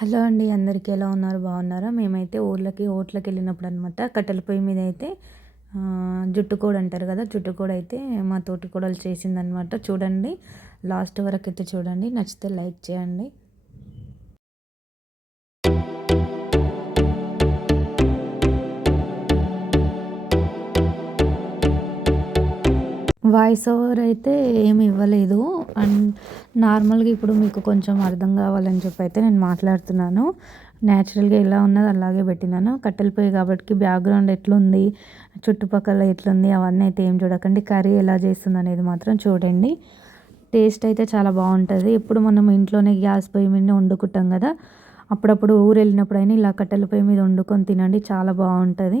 Hello అండి అందరికీ ఎలా ఉన్నారు? బాగున్నారా? మేమైతే ఊర్లకి ఓట్లకి వెళ్ళినప్పుడు అనమాట కట్టెల పొయ్యి మీద అయితే జుట్టుకోడు జుట్టు కూడా అంటారు కదా జుట్టు కూడా అయితే మా తోటి కూడలు చేసిందనమాట. చూడండి లాస్ట్ వరకు అయితే చూడండి. నచ్చితే లైక్ చేయండి. వాయిస్ ఓవర్ అయితే ఏమి ఇవ్వలేదు. అండ్ నార్మల్గా ఇప్పుడు మీకు కొంచెం అర్థం కావాలని చెప్పి అయితే నేను మాట్లాడుతున్నాను. న్యాచురల్గా ఎలా ఉన్నది అలాగే పెట్టినాను. కట్టెల పొయ్యి కాబట్టి బ్యాక్గ్రౌండ్ ఎట్లుంది చుట్టుపక్కల ఎట్లుంది అవన్నీ అయితే ఏం చూడకండి. కర్రీ ఎలా చేస్తుంది అనేది మాత్రం చూడండి. టేస్ట్ అయితే చాలా బాగుంటుంది. ఇప్పుడు మనం ఇంట్లోనే గ్యాస్ పొయ్యి మీద వండుకుంటాం కదా అప్పుడప్పుడు ఊరు వెళ్ళినప్పుడైనా ఇలా కట్టెల పొయ్యి మీద వండుకొని తినండి చాలా బాగుంటుంది.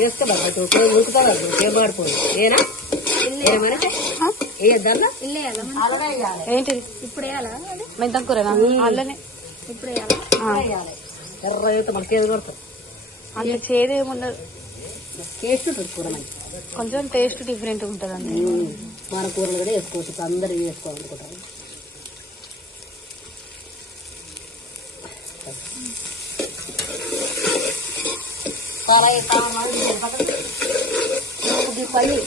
వేసుకోబా ఉడుకుతా ఏం మాడిపోయింది ఏనా ఏమని వేయద్దా? ఏంటిది? ఇప్పుడు వేయాలా? మెంతం కూరనా? అందులోనే ఇప్పుడు వేయాలా? ఎర్ర అయితే మనకి ఏది కొడతాం అంత చేదు ఏముండదు టేస్ట్ ఉంటుంది కూర మంచి కొంచెం టేస్ట్ డిఫరెంట్ ఉంటుంది అండి మన కూరలు కూడా వేసుకోవచ్చు. ఇప్పుడు అందరూ వేసుకోవాలనుకుంటారు. పల్లి.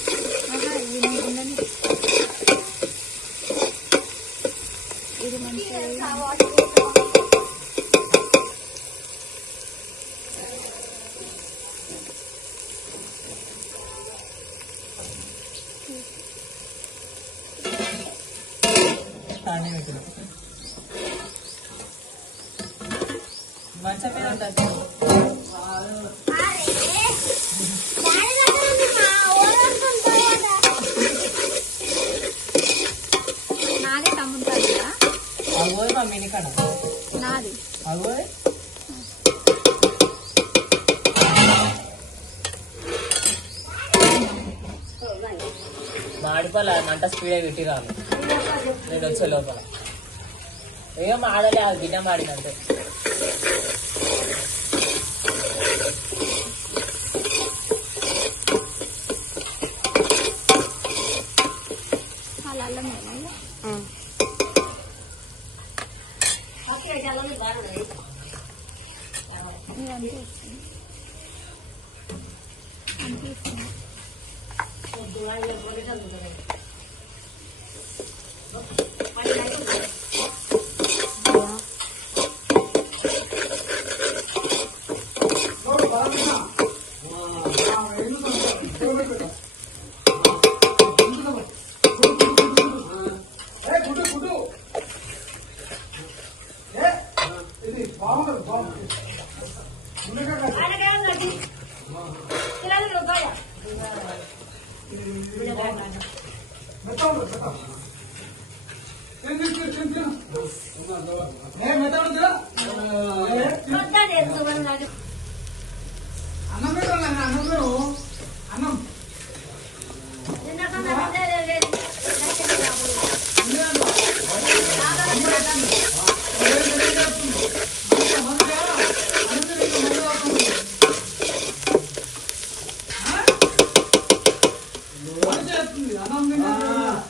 నాదే తమ్ముంటుంది అగోయ్ మా మిని నాది అగోయ్ మాడిపోలే మంట స్పీడ్ పెట్టి రాను నేను వచ్చే లోపల. ఏం ఆడలే ఆ గిన్నె మాడిందంటే 看。 같습니 다. 아,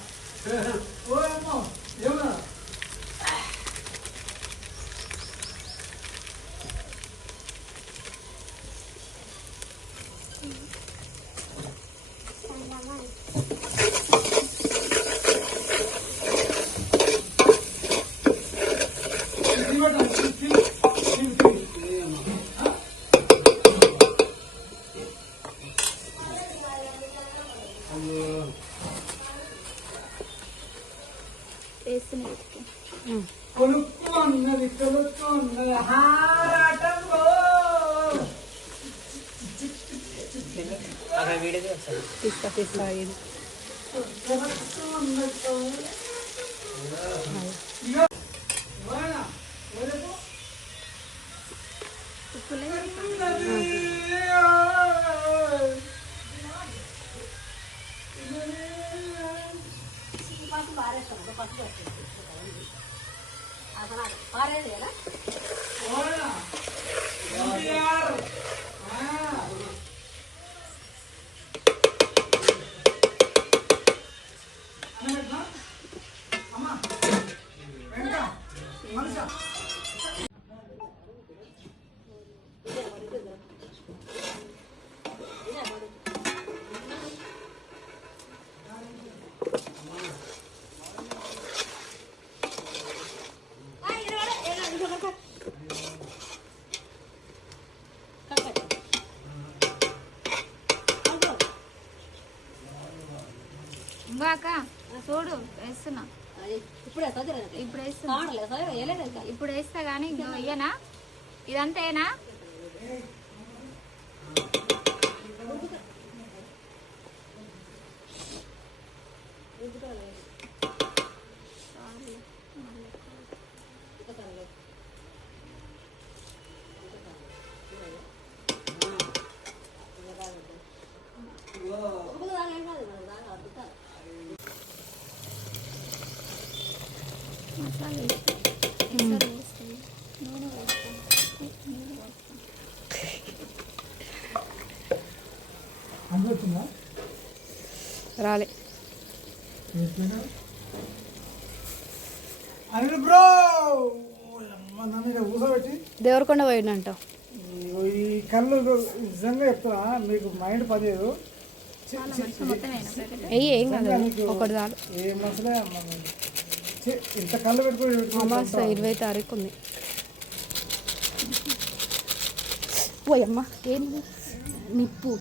కొనుక్కున్నది కొనుక్కున్నది హారాటంలో అక్కడ వీడియో వస్తుంది తీస్తా తీస్తా ఇది ఉప్పులే ఇంకాక చూడు వేస్తున్నా. ఇప్పుడు వేస్తున్నా. ఇప్పుడు వేస్తా కానీ ఇంకో ఇయ్యనా? ఇదంతా రాలే. అనిల్ బ్రో! అమ్మ నన్ను ఇక్కడ కూర్చోబెట్టి దేవరకొండ పోయినంట ఈ కళ్ళు నిజంగా చెప్తున్నా మీకు మైండ్ పనిచేయదు. చి- చి- మొత్తం అయినా ప్యాకెట్ వెయ్యి ఏం కాదు ఒకటి చాలు. ఇంత కళ్ళు పెట్టుకుని అమాస? ఇరవై తారీఖు ఉంది. ఓ అమ్మ ఏంది? నిప్పు.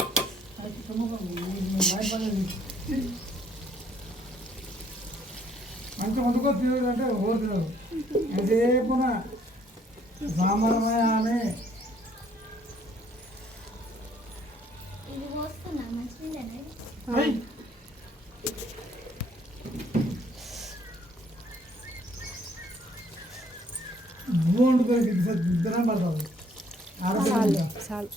మంచి వండుకో తినడు అంటే ఓ తినడు ఎంతసేపున మంచిదేనా ఏయ్. నువ్వు వండుకొని ఇద్దరం పడతావు. చాలు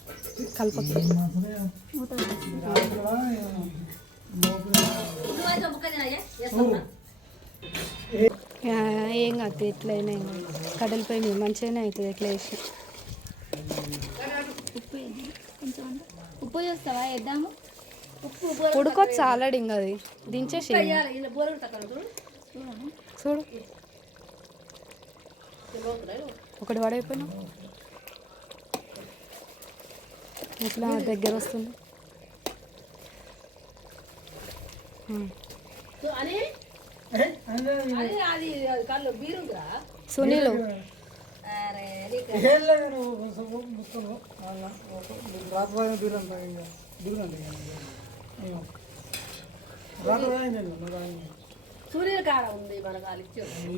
ఏం కాదు ఎట్లయినా ఏం కాదు. కడల మీద మంచిగానే అవుతుంది ఎట్లా వేసి ఉప్పు కొంచెం అంత. ఉప్పు చూస్తావా వేద్దాము. ఉడకొచ్చు ఆల్రెడీ ఇంకా అది. దించేసి చూడు. ఒకటి పడైపోయినా ఇట్లా దగ్గర వస్తుంది ఉమ్. ఏయ్, అంటే సునీలు ఏం లేదు నువ్వు కొంచెం మొత్తం అలా ఒక- రాత్రి వాయిన దూరం ఇంకా దూరం రాత్రి వాయిన నువ్వు రాయిన.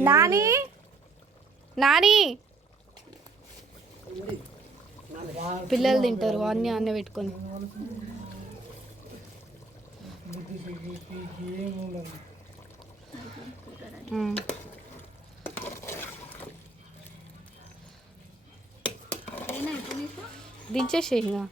నాని? నాని? పిల్లలు తింటారు అన్నీ అన్నీ పెట్టుకొని. ఏం ఉండదు ఉమ్. ఏనా ఇప్పుడు నీకు దించేసి ఇంకా